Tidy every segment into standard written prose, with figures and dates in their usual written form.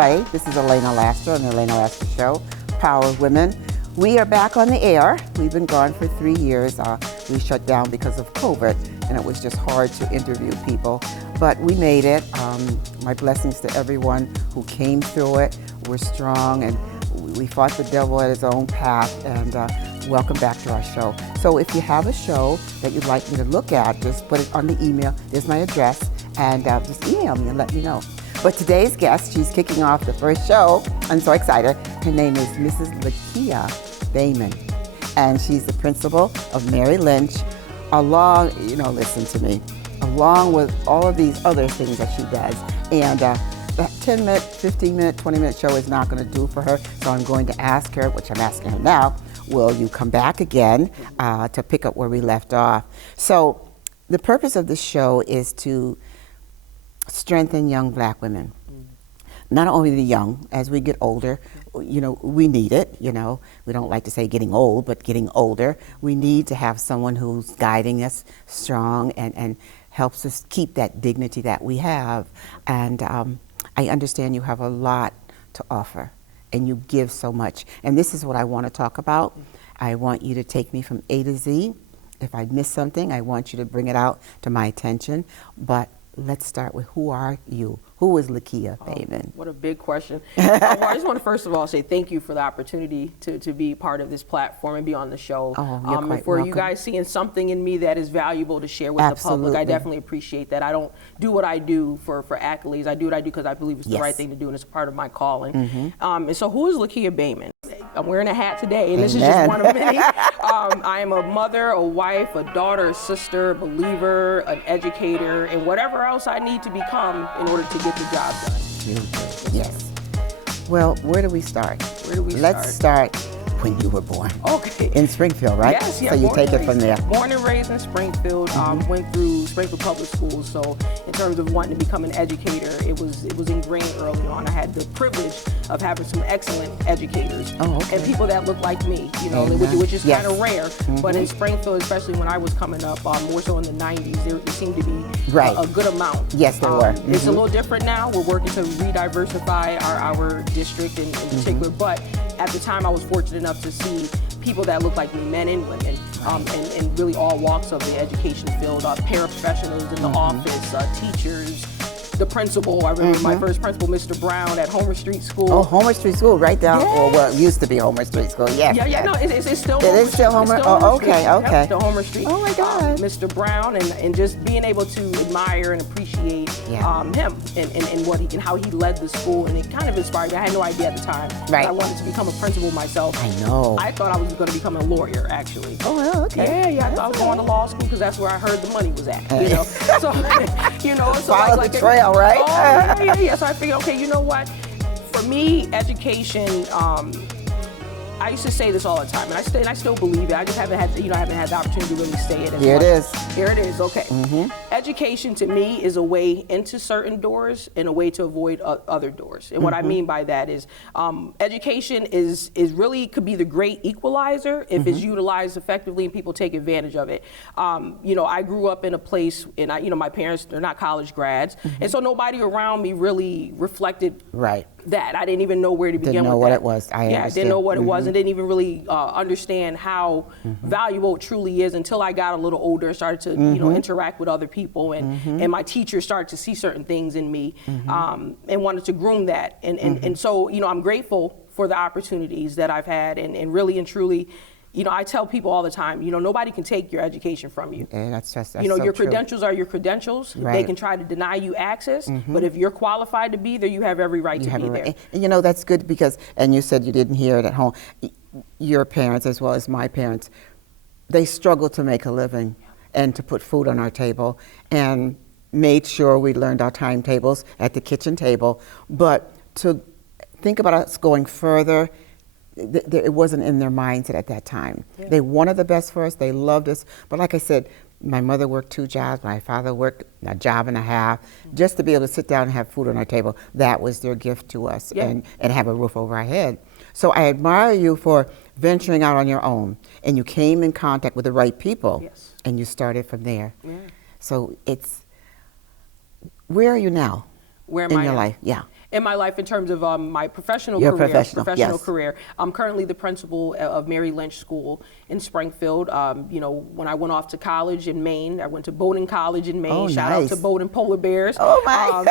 everybody. This is Elena Lastra on the Elena Lastra Show, Power of Women. We are back on the air. We've been gone for 3 years. We shut down because of COVID, and it was just hard to interview people. But we made it. My blessings to everyone who came through it. We're strong, and we fought the devil at his own path, and welcome back to our show. So if you have a show that you'd like me to look at, just put it on the email. There's my address, and just email me and let me know. But today's guest, she's kicking off the first show. I'm so excited. Her name is Mrs. LAKIAH BAYMON, and she's the principal of Mary Lynch, along, listen to me, along with all of these other things that she does. And that 10-minute, 15-minute, 20-minute show is not going to do for her, so I'm going to ask her, which I'm asking her now, will you come back again to pick up where we left off? So the purpose of this show is to strengthen young black women. Not only the young, as we get older, we need it, We don't like to say getting old, but getting older. We need to have someone who's guiding us strong and helps us keep that dignity that we have. And I understand you have a lot to offer, and you give so much. And this is what I want to talk about. I want you to take me from A to Z. If I miss something, I want you to bring it out to my attention. But let's start with, who are you? Who is LAKIAH BAYMON? What a big question. Well, I just want to first of all say thank you for the opportunity to be part of this platform and be on the show. Oh, you're quite and for welcome. you guys seeing something in me that is valuable to share with Absolutely. the public. I definitely appreciate that. I don't do what I do for accolades. I do what I do because I believe it's the right thing to do, and it's a part of my calling. And so who is LAKIAH BAYMON? I'm wearing a hat today, and this is just one of many. I am a mother, a wife, a daughter, a sister, a believer, an educator, and whatever else I need to become in order to get the job done. Yes. Well, where do we start? Let's start when you were born. Okay. In Springfield, right? Yes, yeah. So you take it from there. Born and raised in Springfield. Went through Springfield Public Schools. So in terms of wanting to become an educator, it was ingrained early on. I had the privilege of having some excellent educators and people that looked like me, which is kind of rare. But in Springfield, especially when I was coming up, more so in the 90s, there seemed to be a good amount. Yes, there were. It's a little different now. We're working to re-diversify our district in particular, but at the time I was fortunate enough to see people that look like me, men and women, and really all walks of the education field, paraprofessionals in the office, teachers, the principal. I remember my first principal, Mr. Brown, at Homer Street School. Oh, Homer Street School, right down, or well, it used to be Homer Street School, yes. Yeah, no, it's still It is still Homer? Okay. Yep, still Homer Street. Oh my God. Mr. Brown, and just being able to admire and appreciate him and what and how he led the school, and it kind of inspired me. I had no idea at the time. Right. I wanted to become a principal myself. I know. I thought I was going to become a lawyer, actually. Oh, well, okay. Yeah, I thought I was going to law school because that's where I heard the money was at, So, so follow like the trail, right? Oh, yeah. So I figured, okay, you know what? For me, education, I used to say this all the time, and I still believe it. I just haven't had, I haven't had the opportunity to really say it as Here much. it is. Here it is, okay. Education to me is a way into certain doors and a way to avoid other doors. And what I mean by that is education is really could be the great equalizer if it's utilized effectively and people take advantage of it. I grew up in a place, and my parents, they're not college grads, and so nobody around me really reflected that. I didn't even know where to begin with that. Didn't know what it was. I didn't know what it was, and didn't even really understand how valuable it truly is until I got a little older and started to interact with other people, and my teachers started to see certain things in me and wanted to groom that. And so I'm grateful for the opportunities that I've had, and really and truly, I tell people all the time, nobody can take your education from you. And that's so your true. credentials are your credentials. Right. They can try to deny you access, but if you're qualified to be there, you have every right to be there. And that's good because, and you said you didn't hear it at home, your parents as well as my parents, they struggled to make a living and to put food on our table, and made sure we learned our timetables at the kitchen table. But to think about us going further, it wasn't in their mindset at that time. They wanted the best for us, they loved us, but like I said, my mother worked 2 jobs, my father worked a job and a half, just to be able to sit down and have food on our table. That was their gift to us, and have a roof over our head. So I admire you for venturing out on your own, and you came in contact with the right people, and you started from there. So where are you now? Where am in I your at? life? Yeah. In my life, in terms of my professional Your career, yes. career, I'm currently the principal of Mary Lynch School in Springfield. You know, when I went off to college in Maine, I went to Bowdoin College in Maine. Oh, Shout nice. out to Bowdoin Polar Bears. Oh my!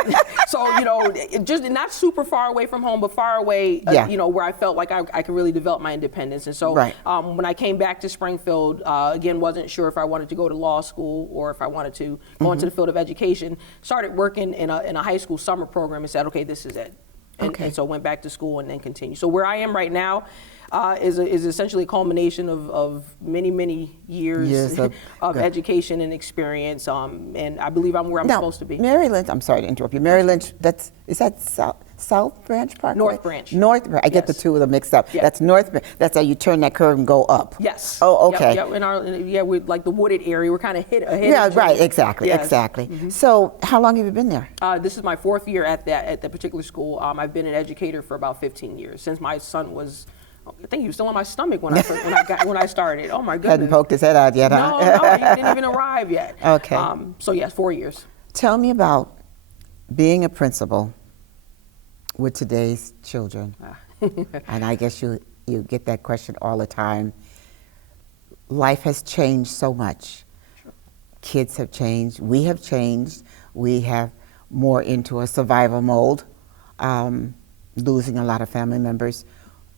So you know, just not super far away from home, but far away. You know, where I felt like I could really develop my independence. And so when I came back to Springfield, again, wasn't sure if I wanted to go to law school or if I wanted to go into the field of education. Started working in a high school summer program and said, okay, this is it. And so went back to school and then continued. So where I am right now is essentially a culmination of many years of education and experience. And I believe I'm where I'm supposed to be. Mary Lynch, I'm sorry to interrupt you. Mary Lynch, is that South Branch Park? North Branch. North Branch. I get the two of them mixed up. Yeah. That's North Branch. That's how you turn that curve and go up. Yes. Oh, okay. Yep. We're like the wooded area. We're kind of hit ahead. Yeah, right. Exactly. So, how long have you been there? This is my 4th year at that particular school. I've been an educator for about 15 years since my son was. I think he was still on my stomach when I started. Oh my goodness! Hadn't poked his head out yet, huh? No, he didn't even arrive yet. Okay. So yes, 4 years. Tell me about being a principal with today's children. And I guess you get that question all the time. Life has changed so much. Sure. Kids have changed. We have changed. We have more into a survival mode, losing a lot of family members.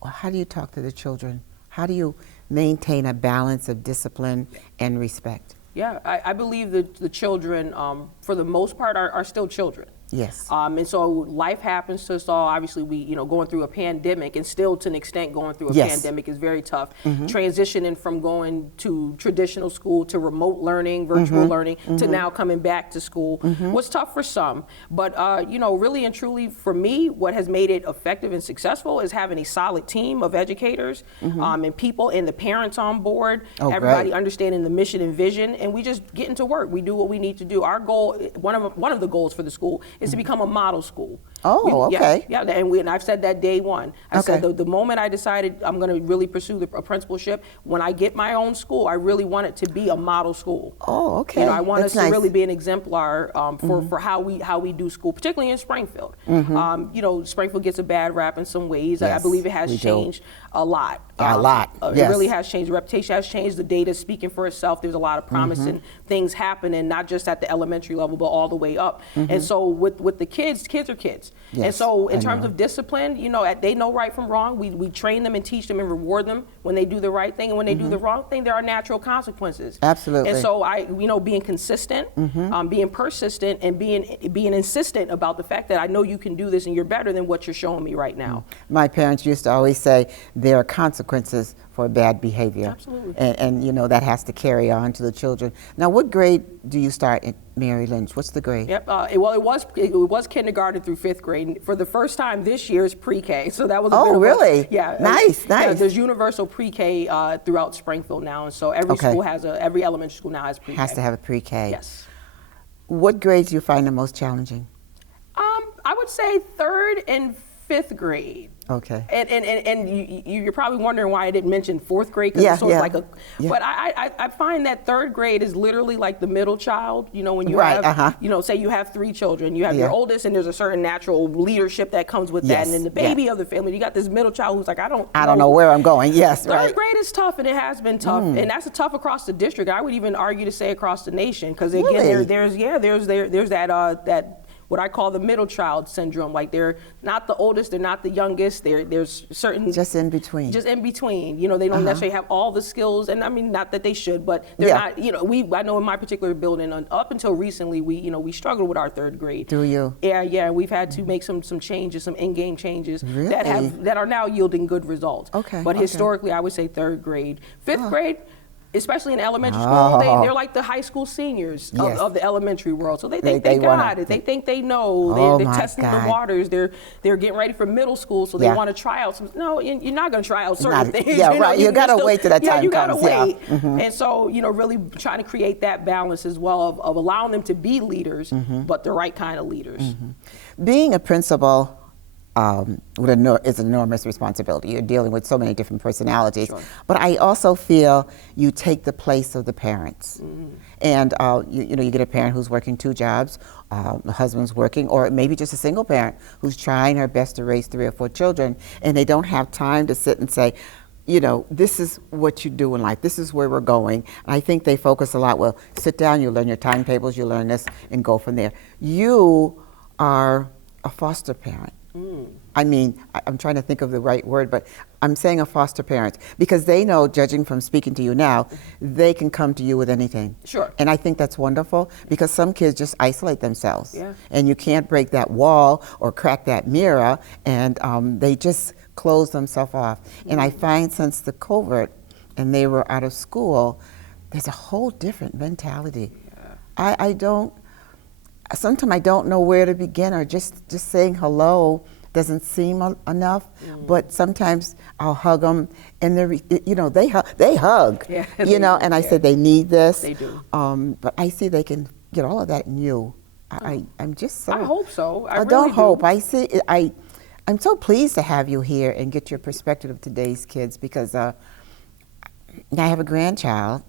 How do you talk to the children? How do you maintain a balance of discipline and respect? Yeah, I believe that the children, for the most part, are still children. Yes. And so life happens to us all. Obviously, we going through a pandemic, and still to an extent going through a pandemic is very tough. Transitioning from going to traditional school to remote learning, virtual learning, to now coming back to school was tough for some. But really and truly, for me, what has made it effective and successful is having a solid team of educators and people and the parents on board. Everybody understanding the mission and vision, and we just get into work. We do what we need to do. Our goal, one of the goals for the school, is to become a model school. Oh, okay. Yeah, and I've said that day one. I said the moment I decided I'm going to really pursue a principalship, when I get my own school, I really want it to be a model school. Oh, okay. I want us to really be an exemplar for how we do school, particularly in Springfield. Springfield gets a bad rap in some ways. Yes, I believe it has changed a lot. Yes. It really has changed. The reputation has changed. The data is speaking for itself. There's a lot of promising things happening, not just at the elementary level, but all the way up. And so with the kids are kids. Yes, and so in terms of discipline, they know right from wrong. We train them and teach them and reward them when they do the right thing, and when they do the wrong thing, there are natural consequences. Absolutely. And so being consistent, being persistent, and being insistent about the fact that I know you can do this and you're better than what you're showing me right now. My parents used to always say there are consequences for bad behavior. Absolutely. And that has to carry on to the children. Now, what grade do you start at Mary Lynch? What's the grade? Yep. It was kindergarten through 5th grade. For the first time this year is pre-K. So that was a bit of really? Yeah. Nice. Yeah, there's universal pre-K throughout Springfield now, and so every elementary school now has pre-K. Has to have a pre-K. Yes. What grades do you find the most challenging? I would say 3rd and 5th grade. Okay. And you're probably wondering why I didn't mention 4th grade, because but I find that 3rd grade is literally like the middle child. When you have say you have 3 children, you have your oldest, and there's a certain natural leadership that comes with that, and then the baby of the family, you got this middle child who's like, I don't know where I'm going. Yes, 3rd grade is tough, and it has been tough, and that's tough across the district. I would even argue to say across the nation, because again, there's that what I call the middle child syndrome. Like, they're not the oldest, they're not the youngest. There's certain just in between. They don't necessarily have all the skills, and I mean, not that they should, but they're not. I know in my particular building, up until recently, we struggled with our 3rd grade. Do you? Yeah. We've had to make some changes, some in-game changes that are now yielding good results. Okay. But historically, I would say 3rd grade, 5th grade. Especially in elementary school, they're like the high school seniors of the elementary world. So they think they got it. They think they know. They're testing the waters. They're getting ready for middle school, so they want to try out some. No, you're not going to try out certain things. Yeah, right. You got to wait till that time comes. You got to wait. And so, really trying to create that balance as well of allowing them to be leaders, but the right kind of leaders. Being a principal is an enormous responsibility. You're dealing with so many different personalities. Sure. But I also feel you take the place of the parents. And you get a parent who's working 2 jobs, the husband's working, or maybe just a single parent who's trying her best to raise 3 or 4 children, and they don't have time to sit and say, this is what you do in life. This is where we're going. And I think they focus a lot, well, sit down, you learn your timetables, you learn this, and go from there. You are a foster parent. I mean, I'm trying to think of the right word, but I'm saying a foster parent because they know, judging from speaking to you now, they can come to you with anything. Sure. And I think that's wonderful because some kids just isolate themselves. Yeah. And you can't break that wall or crack that mirror, and they just close themselves off. And I find since the COVID and they were out of school, there's a whole different mentality. Yeah. Sometimes I don't know where to begin, or just saying hello doesn't seem enough. But sometimes I'll hug them, and they hug. Yeah, and I said they need this. They do. But I see they can get all of that in you. I'm just so. I hope so. I really don't do. hope. I see. I'm so pleased to have you here and get your perspective of today's kids because. I have a great-grandchild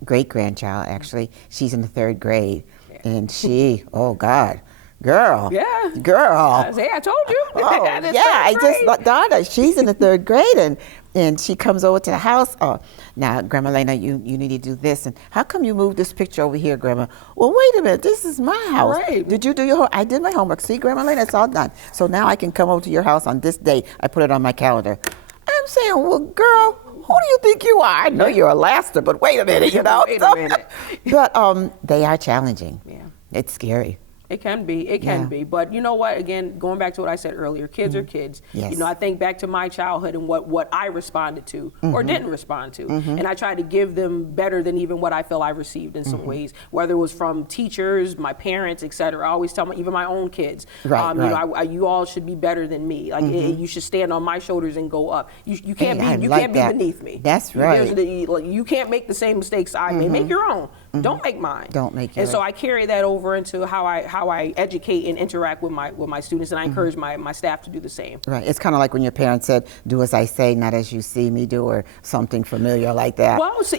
actually. She's in the 3rd grade. And she, oh God, girl. Yeah. Girl. I told you. Oh, I just thought she's in the 3rd grade and she comes over to the house. Oh, now, Grandma Lena, you need to do this. And how come you moved this picture over here, Grandma? Well, wait a minute, this is my house. Right. Did you do your homework? I did my homework. See, Grandma Lena, it's all done. So now I can come over to your house on this date. I put it on my calendar. I'm saying, well, girl, who do you think you are? I know you're a laster, but wait a minute, Wait a minute. But they are challenging. Yeah. It's scary. It can be. It can be. But you know what? Again, going back to what I said earlier, kids are kids. Yes. I think back to my childhood and what I responded to or didn't respond to. And I tried to give them better than even what I feel I received in some ways, whether it was from teachers, my parents, etc. I always tell even my own kids, right. You all should be better than me. Like you should stand on my shoulders and go up. You can't be beneath me. That's right. You can't make the same mistakes I made. Make your own. Don't make mine. Don't make yours. And so I carry that over into how I educate and interact with my students, and I encourage my staff to do the same. Right. It's kind of like when your parents said, "Do as I say, not as you see me do," or something familiar like that. Well, so,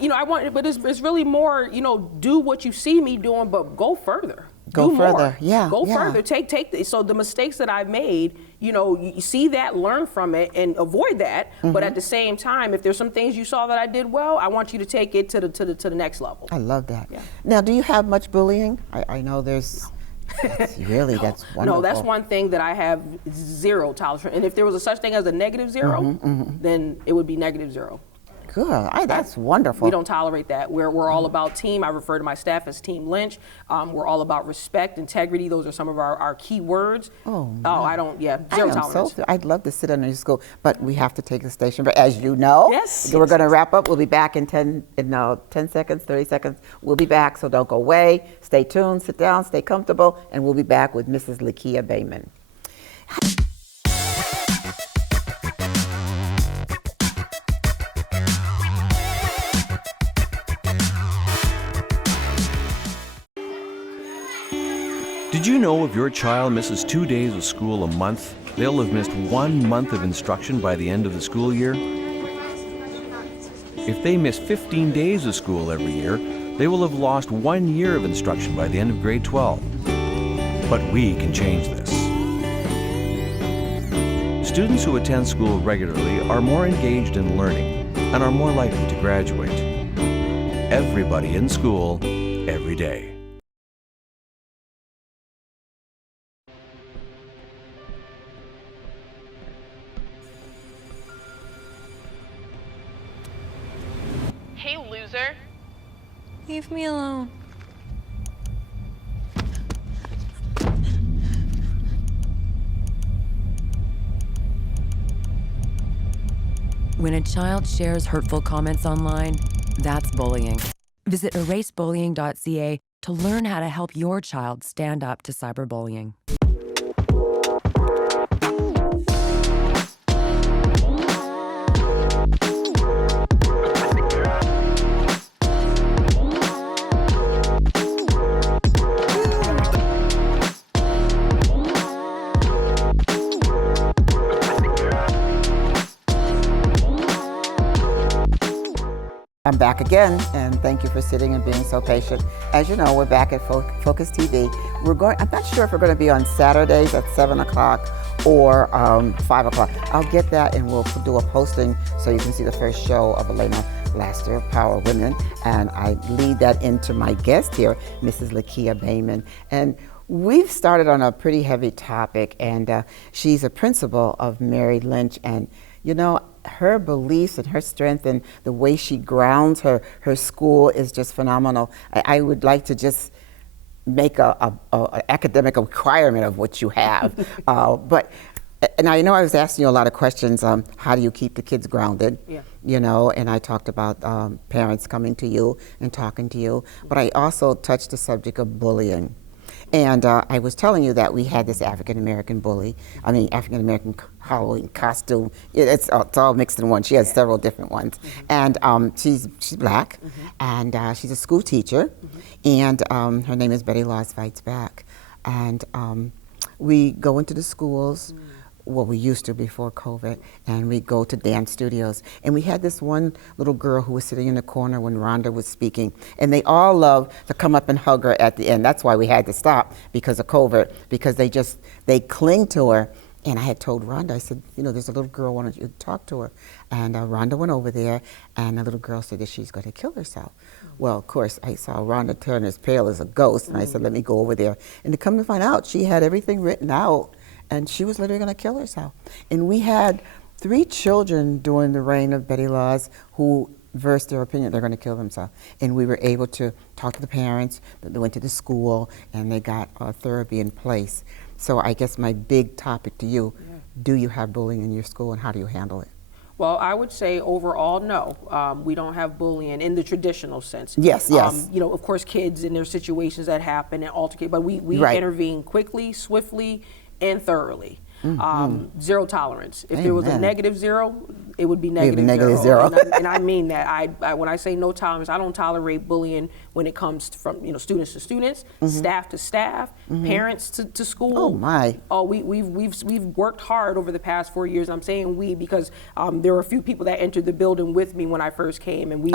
but it's really more, do what you see me doing, but go further. Go do further. More. Yeah. Go yeah. further. Take so the mistakes that I've made, you see that, learn from it, and avoid that. But at the same time, if there's some things you saw that I did well, I want you to take it to the next level. I love that. Yeah. Now, do you have much bullying? I know there's. That's wonderful. No, that's one thing that I have zero tolerance. And if there was a such thing as a negative zero, then it would be negative zero. Good. That's wonderful. We don't tolerate that. We're all about team. I refer to my staff as Team Lynch. We're all about respect, integrity. Those are some of our key words. Zero tolerance. I'd love to sit under your school, but we have to take the station. But as you know, we're going to wrap up. We'll be back in 10 seconds, 30 seconds. We'll be back, so don't go away. Stay tuned, sit down, stay comfortable, and we'll be back with Mrs. LAKIAH Baymon. Did you know if your child misses 2 days of school a month, they'll have missed 1 month of instruction by the end of the school year? If they miss 15 days of school every year, they will have lost 1 year of instruction by the end of grade 12. But we can change this. Students who attend school regularly are more engaged in learning and are more likely to graduate. Everybody in school, every day. Hey, loser. Leave me alone. When a child shares hurtful comments online, that's bullying. Visit erasebullying.ca to learn how to help your child stand up to cyberbullying. I'm back again, and thank you for sitting and being so patient. As you know, we're back at Focus TV. I'm not sure if we're going to be on Saturdays at 7 o'clock or 5 o'clock. I'll get that and we'll do a posting so you can see the first show of Elena Laster, Power Women. And I lead that into my guest here, Mrs. LAKIAH Baymon. And we've started on a pretty heavy topic, and she's a principal of Mary Lynch. And you know, her beliefs and her strength and the way she grounds her school is just phenomenal. I would like to just make a academic requirement of what you have. And I know I was asking you a lot of questions. How do you keep the kids grounded? Yeah. You know, and I talked about parents coming to you and talking to you. But I also touched the subject of bullying. And I was telling you that we had this African-American African-American Halloween costume. It's all mixed in one. She has several different ones. And she's black, and she's a school teacher, and her name is Betty Laws Fights Back. And we go into the schools, well, we used to before COVID, and we go to dance studios. And we had this one little girl who was sitting in the corner when Rhonda was speaking, and they all love to come up and hug her at the end. That's why we had to stop because of COVID, because they cling to her. And I had told Rhonda, I said, you know, there's a little girl, why don't you talk to her? And Rhonda went over there, and the little girl said that she's going to kill herself. Well, of course, I saw Rhonda turn as pale as a ghost, and I said, let me go over there. And to come to find out, she had everything written out, and she was literally going to kill herself. And we had 3 children during the reign of Betty Laws who versed their opinion they're going to kill themselves. And we were able to talk to the parents, they went to the school, and they got therapy in place. So I guess my big topic to you, do you have bullying in your school, and how do you handle it? Well, I would say overall, no. We don't have bullying in the traditional sense. Yes, yes. You know, of course, kids and their situations that happen and altercate, but we intervene quickly, swiftly, and thoroughly. Zero tolerance. If there was a negative 0, it would be negative zero. And I mean that. I when I say no tolerance, I don't tolerate bullying when it comes from students to students, staff to staff, parents to school. Oh my! Oh, we've worked hard over the past 4 years. I'm saying we because there were a few people that entered the building with me when I first came, and we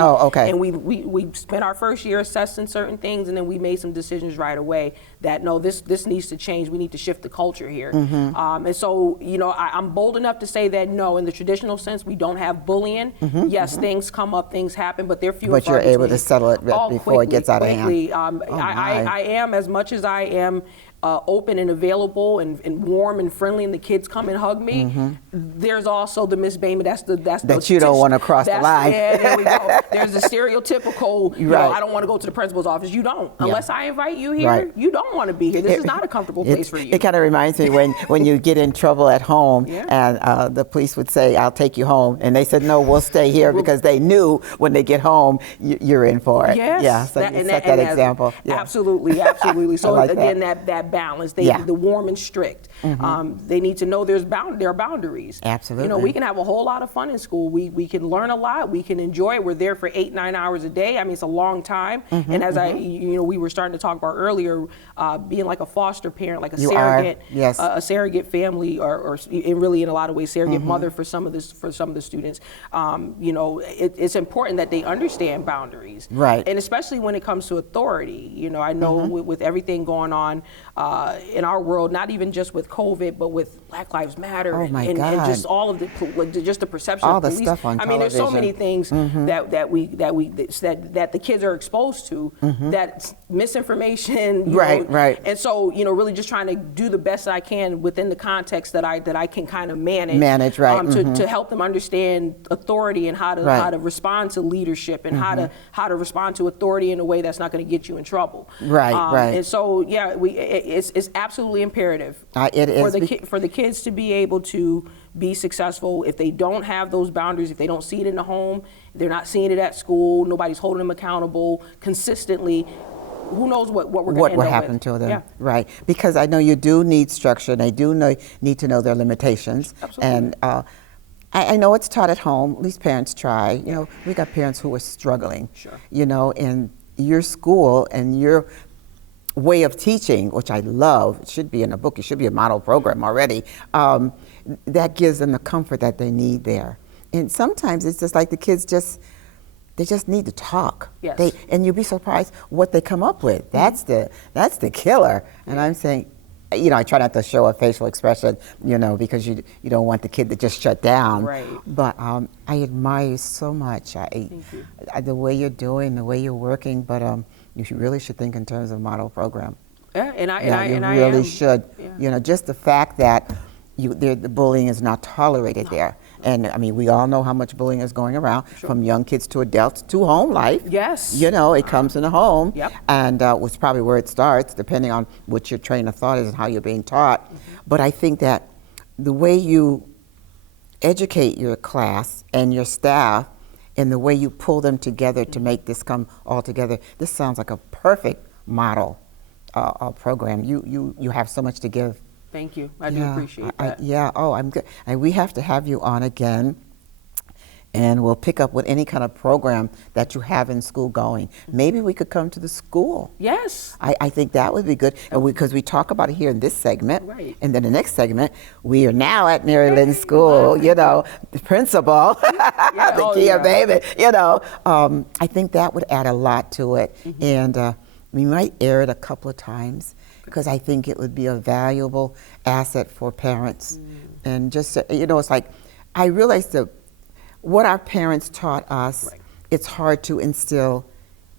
spent our first year assessing certain things, and then we made some decisions right away that no, this needs to change. We need to shift the culture here. And so I'm bold enough to say that no, in the traditional sense, we don't have bullying. Yes, things come up, things happen, but they're few and far between. But you're able to settle it before it gets out of hand. I am, as much as I am open and available and warm and friendly, and the kids come and hug me. There's also the Miss Baymon. That you don't want to cross the line. Yeah, there we go. There's the stereotypical. I don't want to go to the principal's office. You don't, unless I invite you here. You don't want to be here. This is not a comfortable place for you. It kind of reminds me when you get in trouble at home, and the police would say, "I'll take you home," and they said, "No, we'll stay here," because they knew when they get home you're in for it. Yes. Yeah. So you set that example. Absolutely, absolutely. So like again, that balance. The warm and strict. They need to know there are boundaries. Absolutely. We can have a whole lot of fun in school. We can learn a lot. We can enjoy it. We're there for 8-9 hours a day. I mean, it's a long time. And as we were starting to talk about earlier, being like a foster parent, like a surrogate, a surrogate family, or really in a lot of ways surrogate mother for some of the students. It's important that they understand boundaries. Right. And especially when it comes to authority. I know with everything going on in our world, not even just with COVID, but with Black Lives Matter and just all of the perception all of police. The stuff on television. There's so many things that the kids are exposed to. That's misinformation. Right. And so really just trying to do the best I can within the context that I can kind of manage. To help them understand authority and how to respond to leadership and how to respond to authority in a way that's not going to get you in trouble. Right. And so it's absolutely imperative for the kids to be able to be successful. If they don't have those boundaries, if they don't see it in the home, they're not seeing it at school, nobody's holding them accountable consistently, who knows what we're going to end up with. What will happen to them. Yeah. Right. Because I know you do need structure, and they do need to know their limitations. Absolutely. And I know it's taught at home, at least parents try. We got parents who are struggling. Sure. In your school and your way of teaching, which I love, it should be in a book, it should be a model program already, that gives them the comfort that they need there. And sometimes it's just like the kids they just need to talk. Yes. And you'll be surprised what they come up with. That's the killer. And I'm saying, I try not to show a facial expression, because you don't want the kid to just shut down. Right. But I admire you so much. Thank you. The way you're doing, the way you're working, but you really should think in terms of model program. Yeah, and I really am. should. Yeah. Just the fact that the bullying is not tolerated there. And I mean, we all know how much bullying is going around, from young kids to adults to home life. Yes. It comes in the home. Yep. And it's probably where it starts, depending on what your train of thought is and how you're being taught. But I think that the way you educate your class and your staff and the way you pull them together to make this come all together, this sounds like a perfect model program. You have so much to give. Thank you. I do appreciate that. I'm good. And we have to have you on again, and we'll pick up with any kind of program that you have in school going. Maybe we could come to the school. Yes. I think that would be good, and because we talk about it here in this segment, Right. And then the next segment, we are now at Mary Lynn School, the principal, LAKIAH baby, I think that would add a lot to it, and we might air it a couple of times, because I think it would be a valuable asset for parents. And just, it's like, I realize that what our parents taught us, it's hard to instill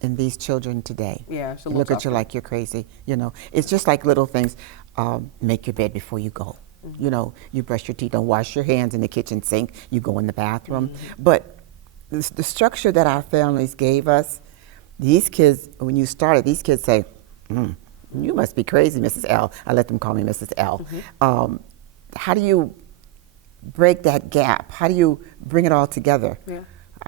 in these children today. Yeah, it's a They little look at you tougher. like you're crazy, It's just like little things, make your bed before you go. You brush your teeth, don't wash your hands in the kitchen sink, you go in the bathroom. But the structure that our families gave us, these kids, when you started, these kids say, you must be crazy, Mrs. L. I let them call me Mrs. L. How do you break that gap? How do you bring it all together? Yeah.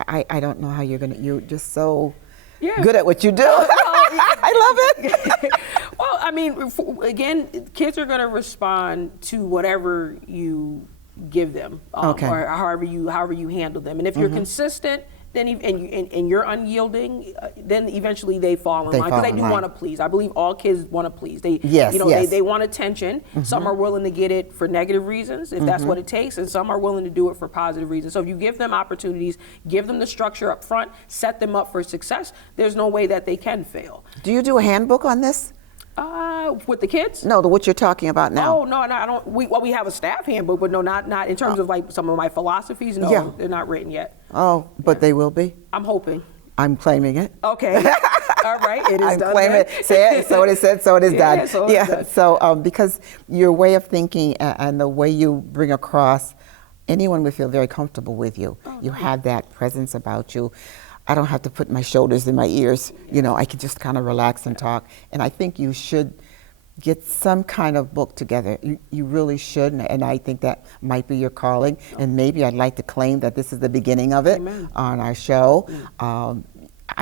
I don't know how you're just so Yeah. good at what you do. I love it. Well, I mean, again, kids are going to respond to whatever you give them, or however you handle them. And if you're consistent, then and you're unyielding, then eventually they fall in line, because they do want to please. I believe all kids want to please. They they want attention. Some are willing to get it for negative reasons, if that's what it takes, and some are willing to do it for positive reasons. So if you give them opportunities, give them the structure up front, set them up for success, there's no way that they can fail. Do you do a handbook on this? With the kids? No, what you're talking about now. Oh, no, I don't. We have a staff handbook, but no, not in terms of like some of my philosophies. No, they're not written yet. Oh, but they will be? I'm hoping. I'm claiming it. Okay. All right. It is I'm done. claiming it. Say it. So it is said. So it is done. So it's done. So because your way of thinking and the way you bring across, anyone would feel very comfortable with you. You have that presence about you. I don't have to put my shoulders in my ears. I can just kind of relax and talk. And I think you should get some kind of book together. You really should, and I think that might be your calling. And maybe I'd like to claim that this is the beginning of it on our show.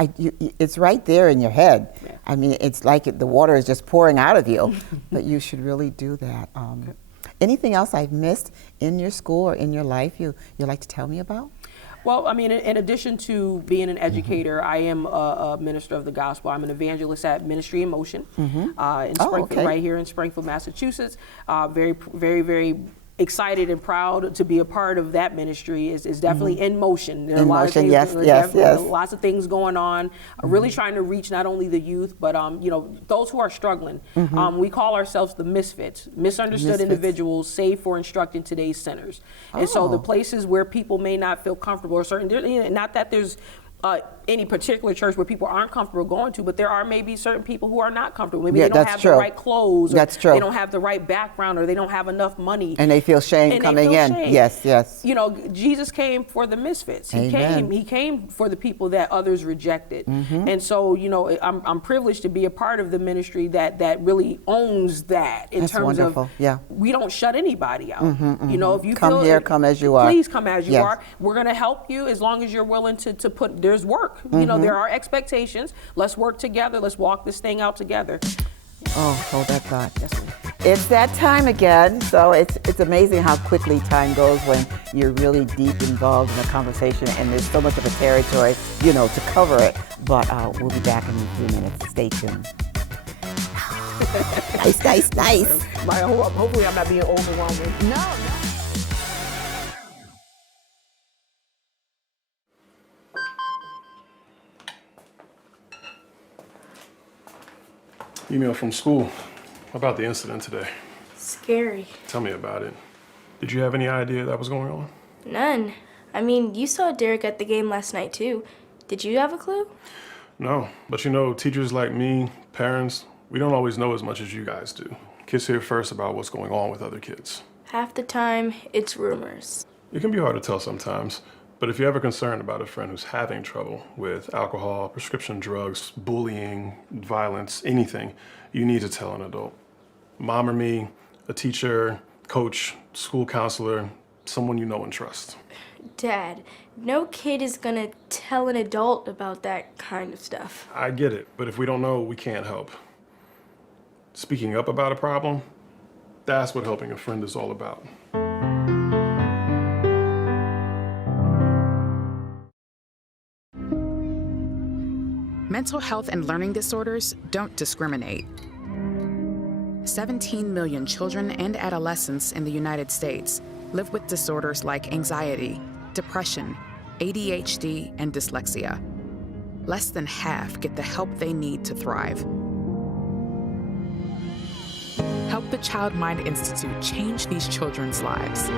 It's right there in your head. Yeah. I mean, it's like the water is just pouring out of you, but you should really do that. Anything else I've missed in your school or in your life you'd like to tell me about? Well, I mean, in addition to being an educator, I am a minister of the gospel. I'm an evangelist at Ministry in Motion in Springfield, right here in Springfield, Massachusetts. Very, very, very excited and proud to be a part of that ministry. Is definitely in motion. There are lots of things going on. Really trying to reach not only the youth, but those who are struggling. We call ourselves the misfits, misunderstood individuals saved for instructing today's sinners. And so the places where people may not feel comfortable or certain, not that there's any particular church where people aren't comfortable going to, but there are maybe certain people who are not comfortable. Maybe they don't have the right clothes, or they don't have the right background, or they don't have enough money. And they feel shame coming in. Shame. Yes. Jesus came for the misfits. He came for the people that others rejected. And so, I'm privileged to be a part of the ministry that really owns that in terms of we don't shut anybody out. If you come here, come as you are. Please come as you are. We're going to help you as long as you're willing to put. There's work. There are expectations. Let's work together. Let's walk this thing out together. Oh, hold that thought. Yes, ma'am. It's that time again. So it's amazing how quickly time goes when you're really deep involved in a conversation, and there's so much of a territory, to cover it. But we'll be back in a few minutes. Stay tuned. Nice. Hopefully I'm not being overwhelming. No. Email from school about the incident today. Scary. Tell me about it. Did you have any idea that was going on? None. I mean, you saw Derek at the game last night too. Did you have a clue? No, but you know, teachers like me, parents, we don't always know as much as you guys do. Kids hear first about what's going on with other kids. Half the time, it's rumors. It can be hard to tell sometimes, but if you're ever concerned about a friend who's having trouble with alcohol, prescription drugs, bullying, violence, anything, you need to tell an adult. Mom or me, a teacher, coach, school counselor, someone you know and trust. Dad, no kid is gonna tell an adult about that kind of stuff. I get it, but if we don't know, we can't help. Speaking up about a problem, that's what helping a friend is all about. Mental health and learning disorders don't discriminate. 17 million children and adolescents in the United States live with disorders like anxiety, depression, ADHD, and dyslexia. Less than half get the help they need to thrive. Help the Child Mind Institute change these children's lives.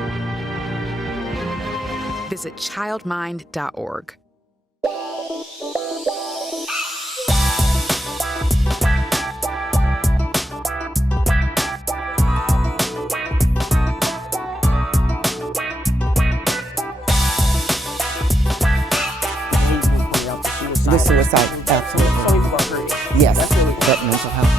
Visit childmind.org. The suicide, absolutely. Yes, that mental health.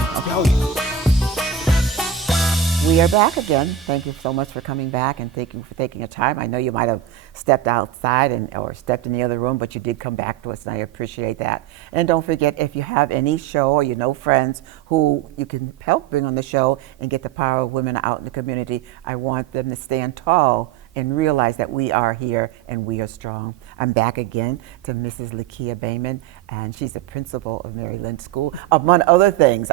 We are back again. Thank you so much for coming back and thank you for taking a time. I know you might have stepped outside or stepped in the other room, but you did come back to us, and I appreciate that. And don't forget, if you have any show or you know friends who you can help bring on the show and get the power of women out in the community, I want them to stand tall and realize that we are here and we are strong. I'm back again to Mrs. LAKIAH Bayman, and she's the principal of Maryland School, among other things.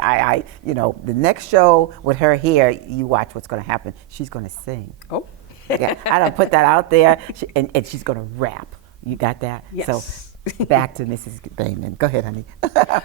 You know, the next show with her here, you watch what's going to happen. She's going to sing. Oh. Yeah, I don't put that out there, and she's going to rap. You got that? Yes. So back to Mrs. Bayman. Go ahead, honey.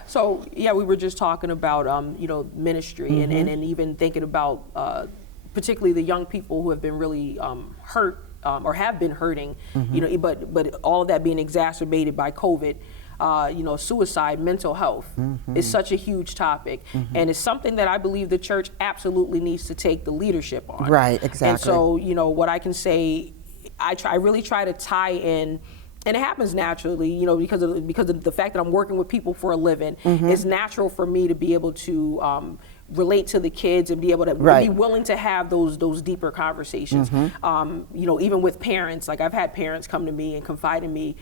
So yeah, we were just talking about you know, ministry and even thinking about particularly the young people who have been really hurt or have been hurting, you know, but all of that being exacerbated by COVID. You know, suicide, mental health is such a huge topic, and it's something that I believe the church absolutely needs to take the leadership on. Right, exactly. And so, you know, what I can say, I really try to tie in. And it happens naturally, you know, because of the fact that I'm working with people for a living. It's natural for me to be able to relate to the kids and be able to be willing to have those deeper conversations. You know, even with parents, like I've had parents come to me and confide in me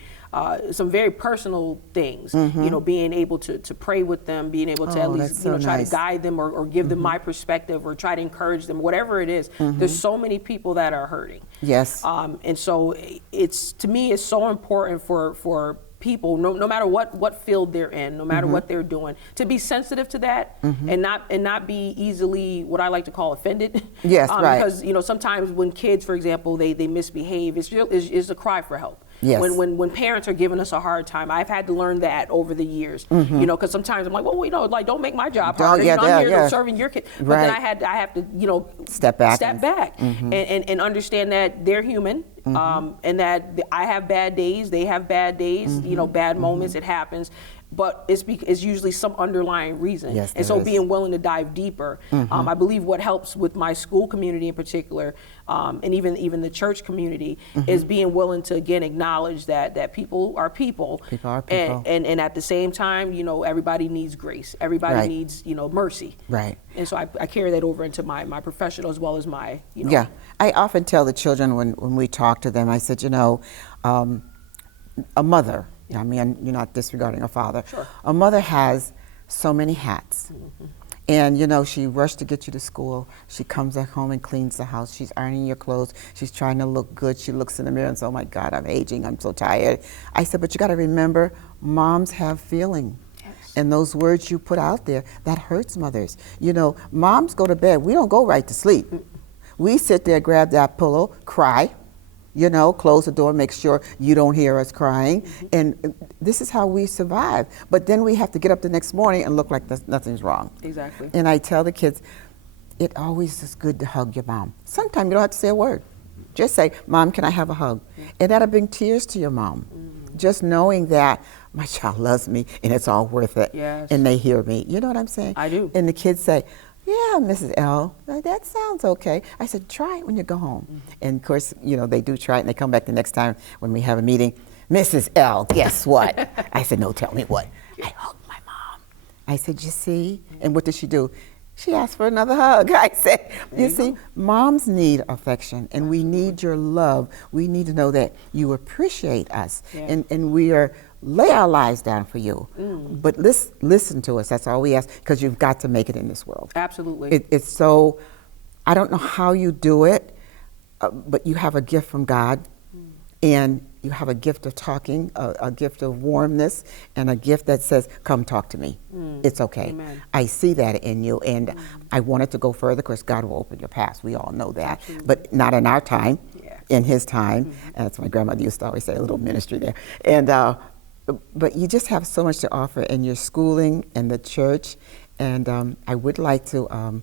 some very personal things. You know, being able to pray with them, being able to at least try to guide them or give them my perspective or try to encourage them, whatever it is. There's so many people that are hurting. Yes. And so to me, it's so important for people, no matter what field they're in, no matter what they're doing, to be sensitive to that and not be easily what I like to call offended. Yes, right. Because you know, sometimes when kids, for example, they misbehave, it's a cry for help. Yes. When parents are giving us a hard time, I've had to learn that over the years. You know, because sometimes I'm like, well, you know, like don't make my job harder. You know, I'm here serving your kid. But then I have to, you know, step back and understand that they're human. And that I have bad days, they have bad days, you know, bad moments, it happens. But it's usually some underlying reason. Yes, and so being willing to dive deeper. I believe what helps with my school community in particular, and even the church community, is being willing to again acknowledge that people are people. People are people. And at the same time, you know, everybody needs grace. Everybody needs, you know, mercy. Right. And so I carry that over into my professional as well as my, you know. Yeah. I often tell the children when we talk to them, I said, you know, a mother, I mean, you're not disregarding a father. Sure. A mother has so many hats. And, you know, she rushed to get you to school. She comes back home and cleans the house. She's ironing your clothes. She's trying to look good. She looks in the mirror and says, oh, my God, I'm aging. I'm so tired. I said, but you got to remember, moms have feeling. Yes. And those words you put out there, that hurts mothers. You know, moms go to bed. We don't go right to sleep. We sit there, grab that pillow, cry, you know, close the door, make sure you don't hear us crying. And this is how we survive. But then we have to get up the next morning and look like nothing's wrong. Exactly. And I tell the kids, it always is good to hug your mom. Sometimes you don't have to say a word. Just say, Mom, can I have a hug? And that'll bring tears to your mom. Just knowing that my child loves me and it's all worth it. Yes. And they hear me. You know what I'm saying? I do. And the kids say, yeah, Mrs. L, that sounds okay. I said, try it when you go home. And of course, you know, they do try it and they come back the next time when we have a meeting. Mrs. L, guess what? I said, no, tell me what. I hugged my mom. I said, you see? And what did she do? She asked for another hug. I said, you see, moms need affection and we need your love. We need to know that you appreciate us and we are lay our lives down for you. But listen to us. That's all we ask, because you've got to make it in this world. Absolutely. It's so, I don't know how you do it, but you have a gift from God, and you have a gift of talking, a gift of warmness, and a gift that says, come talk to me. It's okay. Amen. I see that in you, and I wanted to go further, because God will open your path. We all know that. Absolutely. But not in our time, in his time. And that's what my grandmother used to always say, a little ministry there. And but you just have so much to offer in your schooling and the church, and I would like to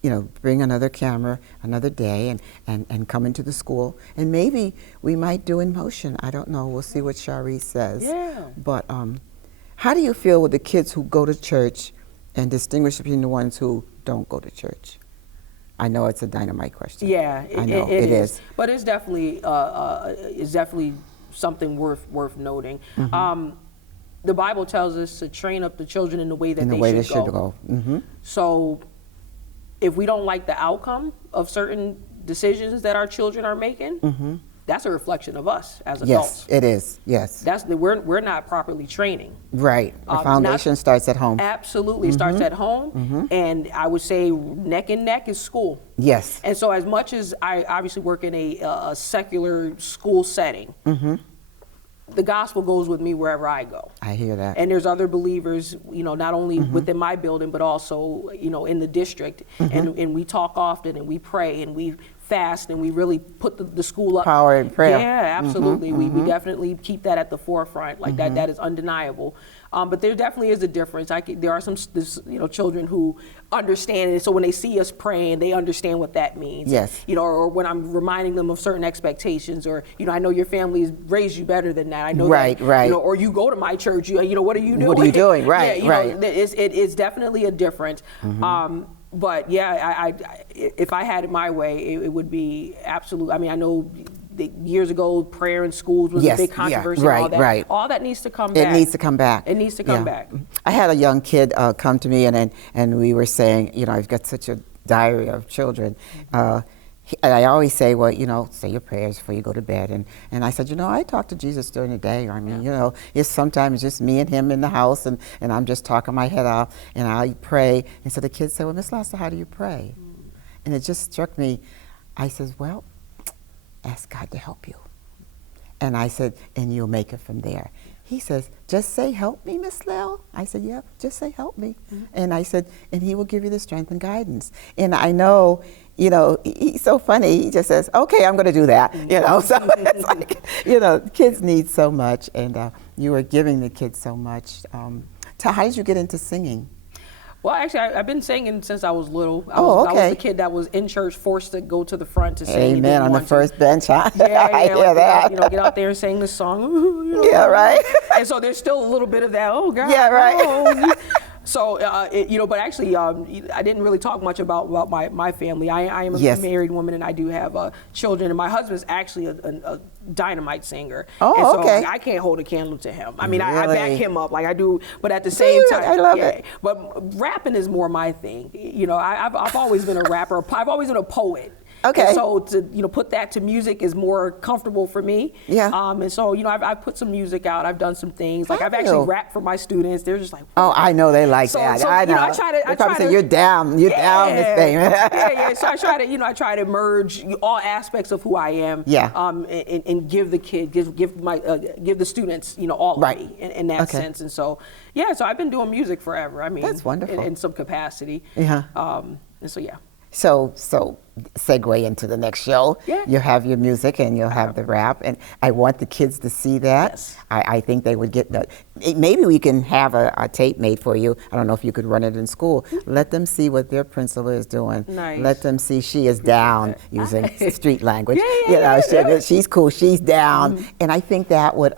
you know, bring another camera another day and come into the school, and maybe we might do in motion. I don't know. We'll see what Shari says. Yeah. But how do you feel with the kids who go to church and distinguish between the ones who don't go to church? I know it's a dynamite question. Yeah, I know it is. But it's definitely something worth noting. The Bible tells us to train up the children in the way that they should go. So if we don't like the outcome of certain decisions that our children are making, that's a reflection of us as adults. Yes, it is. Yes. We're not properly training. Right. The foundation starts at home. Absolutely, starts at home, and I would say neck and neck is school. Yes. And so, as much as I obviously work in a secular school setting, the gospel goes with me wherever I go. I hear that. And there's other believers, you know, not only within my building, but also, you know, in the district. And we talk often, and we pray, and we fast, and we really put the school up. Power in prayer. Yeah, absolutely. We definitely keep that at the forefront. Like that is undeniable. But there definitely is a difference. There are some children who understand it, so when they see us praying, they understand what that means. Yes. You know, or when I'm reminding them of certain expectations, or, you know, I know your family has raised you better than that. I know that, right. You know, or you go to my church. You know, what are you doing? What are you doing? Right, yeah, you know, it's definitely a difference. But yeah, if I had it my way, it would be absolute. I mean, I know years ago, prayer in schools was a big controversy. Right, all that. right. All that needs to come back. It needs to come back. It needs to come back. I had a young kid come to me, and we were saying, you know, I've got such a diary of children. And I always say, well, you know, say your prayers before you go to bed. And I said, you know, I talk to Jesus during the day. I mean, you know, it's sometimes just me and him in the house, and I'm just talking my head off, and I pray. And so the kids say, well, Miss Lassa, how do you pray? And it just struck me. I said, well, ask God to help you. And I said, and you'll make it from there. He says, just say, help me, Miss Lil. I said, yeah, just say, help me. And I said, and he will give you the strength and guidance. And I know, you know, he's so funny. He just says, okay, I'm going to do that. You know, so it's like, you know, kids need so much, and you are giving the kids so much. How did you get into singing? Well, actually, I've been singing since I was little. I okay. was the kid that was in church, forced to go to the front to sing. Amen, on the first bench, huh? Yeah, I hear that. You know, get out there and sing this song. You know, yeah, right. And so there's still a little bit of that. Oh God. Yeah, right. Oh. So, you know, but actually, I didn't really talk much about my family. I am a married woman, and I do have children, and my husband's actually a dynamite singer. Oh, and so, okay. Like, I can't hold a candle to him. I mean, Really? I back him up like I do, but at the same time, I love it. But rapping is more my thing. You know, I've always been a rapper. I've always been a poet. Okay. And so to put that to music is more comfortable for me. Yeah. And so I've put some music out. I've done some things. Like I've actually rapped for my students. They're just like, oh, I know they like that. I know. I try to. They probably say you're down this thing. yeah. So I try to merge all aspects of who I am. Yeah. And give the kid, give the students, all of me in that sense. And so so I've been doing music forever. I mean, that's wonderful. In some capacity. Yeah. And so yeah. So segue into the next show. Yeah. You have your music and you'll have the rap, and I want the kids to see that. Yes. I think they would get that. Maybe we can have a tape made for you. I don't know if you could run it in school. Let them see what their principal is doing. Nice. Let them see she is down, using street language. Yeah. She's cool, she's down. And I think that would,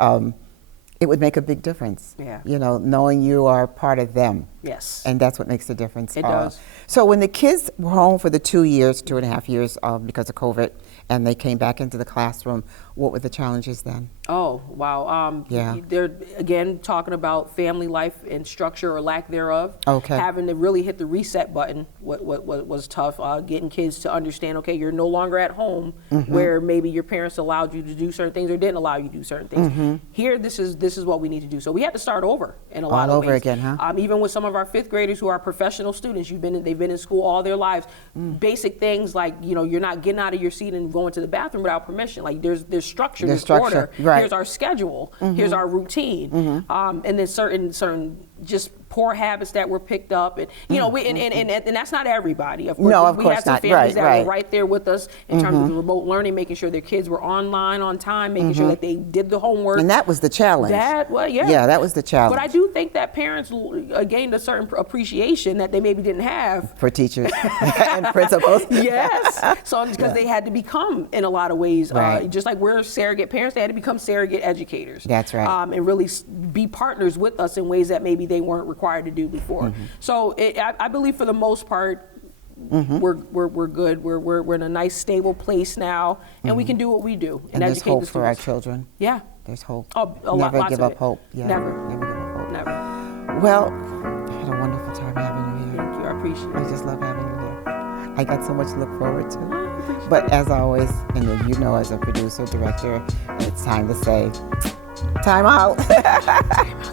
it would make a big difference. Yeah. You know, knowing you are part of them. Yes. And that's what makes the difference. It does. So when the kids were home for the 2.5 years because of COVID, and they came back into the classroom, what were the challenges then? Oh, wow. They're, again, talking about family life and structure or lack thereof. Okay. Having to really hit the reset button what was tough. Getting kids to understand, okay, you're no longer at home where maybe your parents allowed you to do certain things or didn't allow you to do certain things. Here, this is what we need to do. So we had to start over in a lot of ways. All over again, huh? Even with some of our 5th graders who are professional students, they've been in school all their lives. Basic things like, you're not getting out of your seat and going to the bathroom without permission. Like there's structure, there's order. Right. Here's our schedule. Here's our routine. And then certain just poor habits that were picked up, and and that's not everybody. Of course, no, of we course had some not. families that Right. were right there with us in terms of the remote learning, making sure their kids were online on time, making sure that they did the homework. And that was the challenge. Yeah, that was the challenge. But I do think that parents gained a certain appreciation that they maybe didn't have for teachers and principals. Yes. So because they had to become, in a lot of ways, Right. just like we're surrogate parents, they had to become surrogate educators. That's right. And really be partners with us in ways that maybe they weren't required to do before. So I believe for the most part, we're good. We're in a nice, stable place now, and we can do what we do And there's educate hope the for our students. children. Yeah. There's hope. Oh, Never lots give of up it. hope. Yeah. Never. Never give up hope. Never. Well, I had a wonderful time having you here. Thank you. I appreciate it. I just love having you here. I got so much to look forward to. But as always, and then as a producer, director, it's time to say, time out.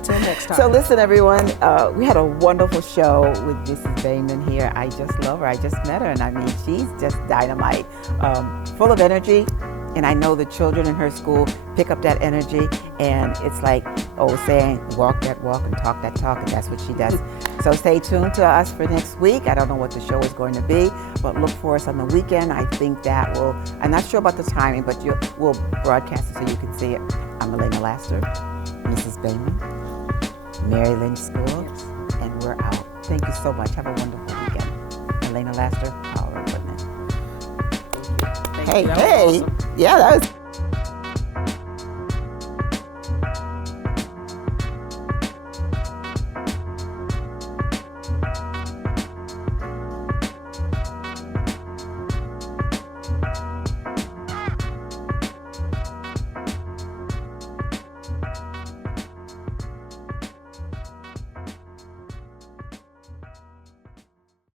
Till next time. So listen, everyone, we had a wonderful show with Mrs. Bayman here. I just love her. I just met her, and I mean, she's just dynamite, full of energy. And I know the children in her school pick up that energy, and it's like saying, walk that walk and talk that talk, and that's what she does. So stay tuned to us for next week. I don't know what the show is going to be, but look for us on the weekend. I think that I'm not sure about the timing, but we'll broadcast it so you can see it. I'm Elena Laster, Mrs. Bayman, Mary Lynch School, and we're out. Thank you so much. Have a wonderful weekend. Elena Laster, Power Equipment. Thank you. That was awesome. Yeah, that was